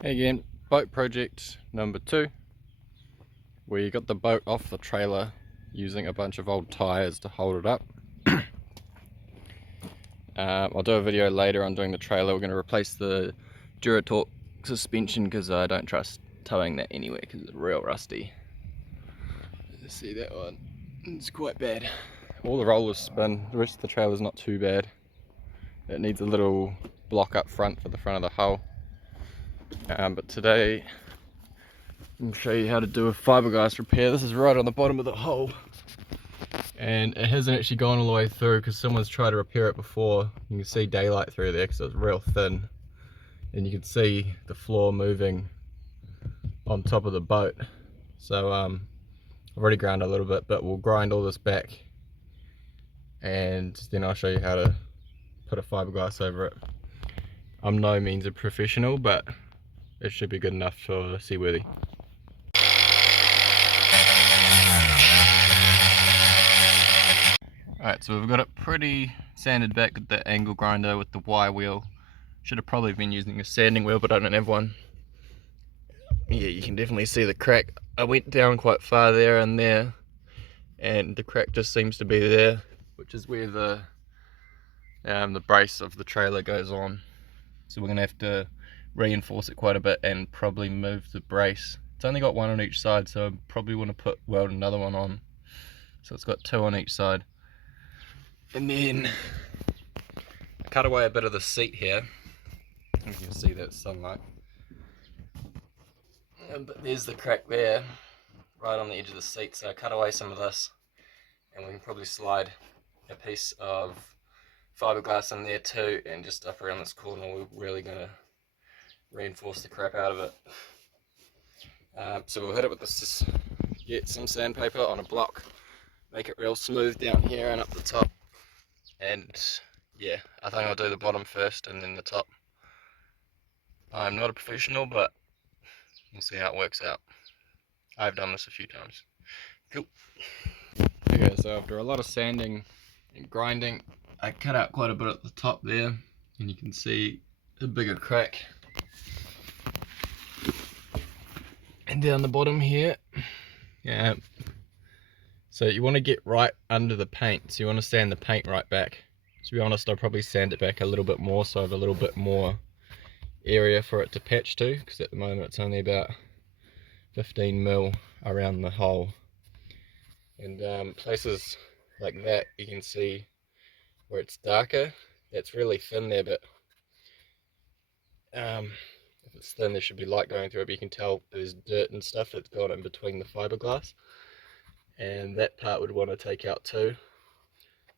Again, boat project number 2. We got the boat off the trailer using a bunch of old tyres to hold it up. I'll do a video later on doing the trailer. We're going to replace the Duratorque suspension because I don't trust towing that anywhere because it's real rusty. See that one? It's quite bad. All the rollers spin, the rest of the trailer's not too bad. It needs a little block up front for the front of the hull. But today I'll show you how to do a fiberglass repair. This is right on the bottom of the hull, and it hasn't actually gone all the way through because someone's tried to repair it before. You can see daylight through there because it's real thin, and you can see the floor moving on top of the boat. So I've already ground a little bit, but we'll grind all this back and then I'll show you how to put a fiberglass over it. I'm no means a professional, but it should be good enough for seaworthy. Alright, so we've got it pretty sanded back with the angle grinder with the Y wheel. Should have probably been using a sanding wheel, but I don't have one. Yeah, you can definitely see the crack. I went down quite far there and there, and the crack just seems to be there, which is where the brace of the trailer goes on. So we're going to have to reinforce it quite a bit and probably move the brace. It's only got one on each side, so I probably want to weld another one on. So it's got two on each side. And then I cut away a bit of the seat here. You can see that sunlight. But there's the crack there, right on the edge of the seat. So I cut away some of this, and we can probably slide a piece of fiberglass in there too, and just up around this corner. We're really going to reinforce the crap out of it. So we'll hit it with this, get some sandpaper on a block, make it real smooth down here and up the top. And yeah, I think I'll do the bottom first and then the top. I'm not a professional, but we'll see how it works out. I've done this a few times. Cool. Okay, so after a lot of sanding and grinding, I cut out quite a bit at the top there, and you can see a bigger crack. And down the bottom here, yeah. So you want to get right under the paint, so you want to sand the paint right back. To be honest, I'll probably sand it back a little bit more so I have a little bit more area for it to patch to, because at the moment it's only about 15 mil around the hole. And places like that, you can see where it's darker, that's really thin there, but if it's thin there should be light going through it, but you can tell there's dirt and stuff that's gone in between the fiberglass, and that part would want to take out too.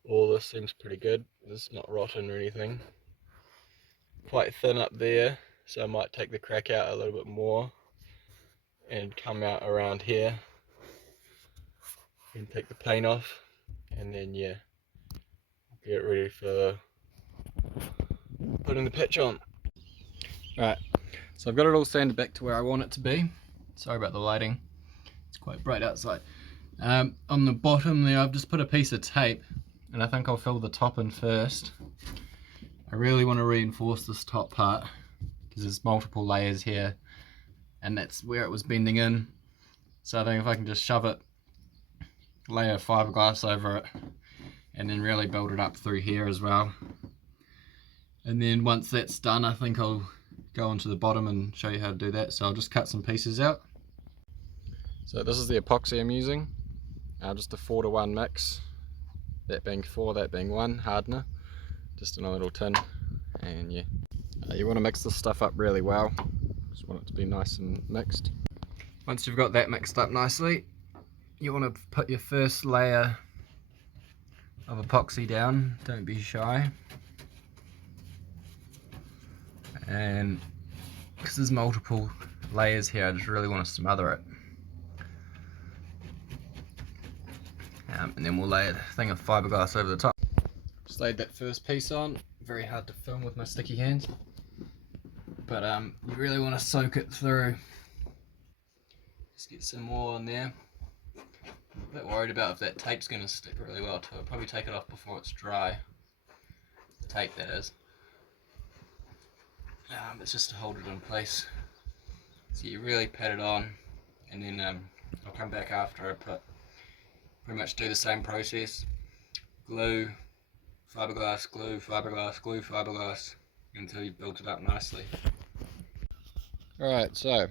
All this seems pretty good, it's not rotten or anything. Quite thin up there, so I might take the crack out a little bit more and come out around here and take the paint off, and then yeah, get ready for putting the patch on. Right, so I've got it all sanded back to where I want it to be. Sorry about the lighting, it's quite bright outside. On the bottom there I've just put a piece of tape, and I think I'll fill the top in first. I really want to reinforce this top part because there's multiple layers here, and that's where it was bending in. So I think if I can just shove it, layer fiberglass over it, and then really build it up through here as well. And then once that's done, I think I'll go onto the bottom and show you how to do that. So I'll just cut some pieces out. So this is the epoxy I'm using, just a 4:1 mix, that being 4, that being 1 hardener, just in a little tin. And yeah, you want to mix this stuff up really well, just want it to be nice and mixed. Once you've got that mixed up nicely, you want to put your first layer of epoxy down, don't be shy. And because there's multiple layers here, I just really want to smother it. And then we'll lay a thing of fiberglass over the top. Just laid that first piece on, very hard to film with my sticky hands, but you really want to soak it through. Just get some more on there. I'm a bit worried about if that tape's going to stick really well to it. I'll probably take it off before it's dry. The tape, that is. It's just to hold it in place. So you really pat it on, and then I'll come back after I pretty much do the same process. Glue, fiberglass, glue, fiberglass, glue, fiberglass, until you've built it up nicely. Alright, so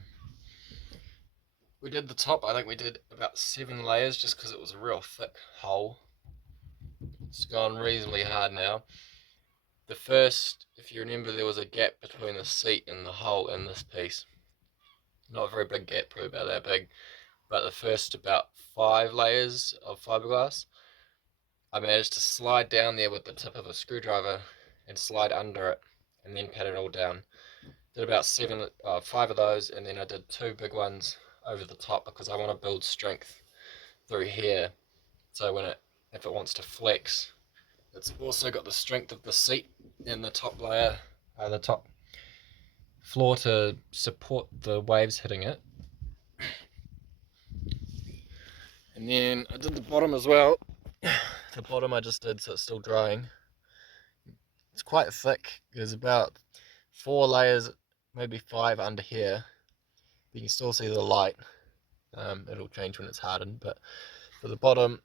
we did the top. I think we did about 7 layers just because it was a real thick hole. It's gone reasonably hard now. The first, if you remember, there was a gap between the seat and the hole in this piece. Not a very big gap, probably about that big. But the first about 5 layers of fiberglass, I managed to slide down there with the tip of a screwdriver and slide under it and then pat it all down. Did about 5 of those, and then I did 2 big ones over the top because I want to build strength through here. So if it wants to flex, it's also got the strength of the seat and the top layer, the top floor to support the waves hitting it. And then I did the bottom as well. The bottom I just did so it's still drying. It's quite thick. There's about 4 layers, maybe 5 under here. You can still see the light. It'll change when it's hardened, but for the bottom,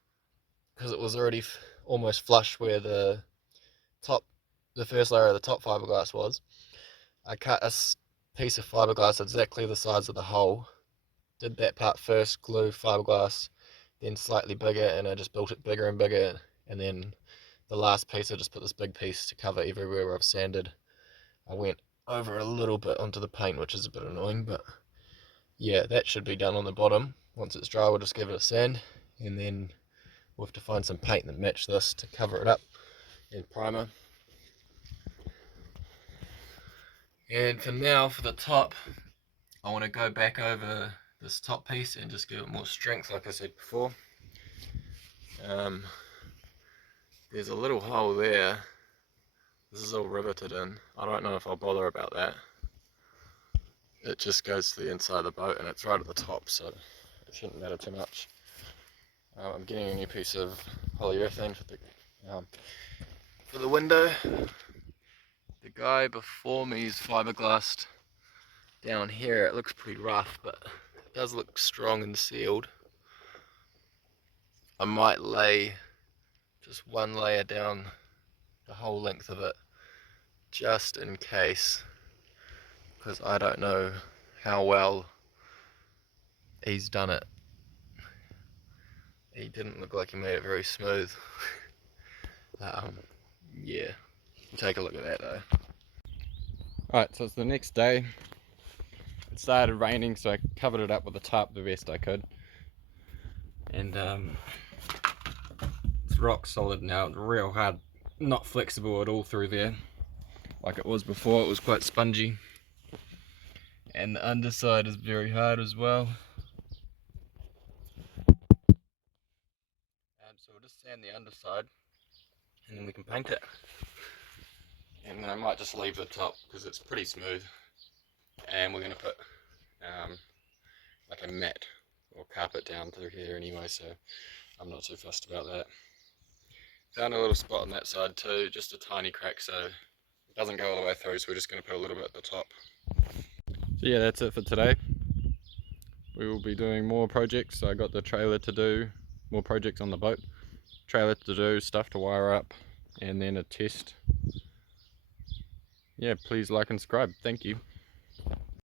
because it was already almost flush where the first layer of the top fiberglass was, I cut a piece of fiberglass exactly the size of the hole. Did that part first, glue, fiberglass, then slightly bigger, and I just built it bigger and bigger, and then the last piece I just put this big piece to cover everywhere where I've sanded. I went over a little bit onto the paint, which is a bit annoying, but yeah, that should be done on the bottom. Once it's dry, we'll just give it a sand, and then we'll have to find some paint that match this to cover it up, and primer. And for now, for the top, I want to go back over this top piece and just give it more strength, like I said before. There's a little hole there. This is all riveted in. I don't know if I'll bother about that. It just goes to the inside of the boat, and it's right at the top, so it shouldn't matter too much. I'm getting a new piece of polyurethane for the window. The guy before me is fiberglassed down here. It looks pretty rough, but it does look strong and sealed. I might lay just 1 layer down the whole length of it, just in case, because I don't know how well he's done it. He didn't look like he made it very smooth. Yeah, take a look at that though. Alright, so it's the next day. It started raining, so I covered it up with the tarp the best I could. And it's rock solid now. It's real hard, not flexible at all through there like it was before. It was quite spongy, and the underside is very hard as well. So we'll just sand the underside, and then we can paint it. And then I might just leave the top because it's pretty smooth, and we're going to put like a mat or carpet down through here anyway, so I'm not too fussed about that. Found a little spot on that side too, just a tiny crack, so it doesn't go all the way through, so we're just going to put a little bit at the top. So yeah, that's it for today. We will be doing more projects. I got the trailer to do, more projects on the boat, trailer to do, stuff to wire up, and then a test. Yeah, please like and subscribe. Thank you.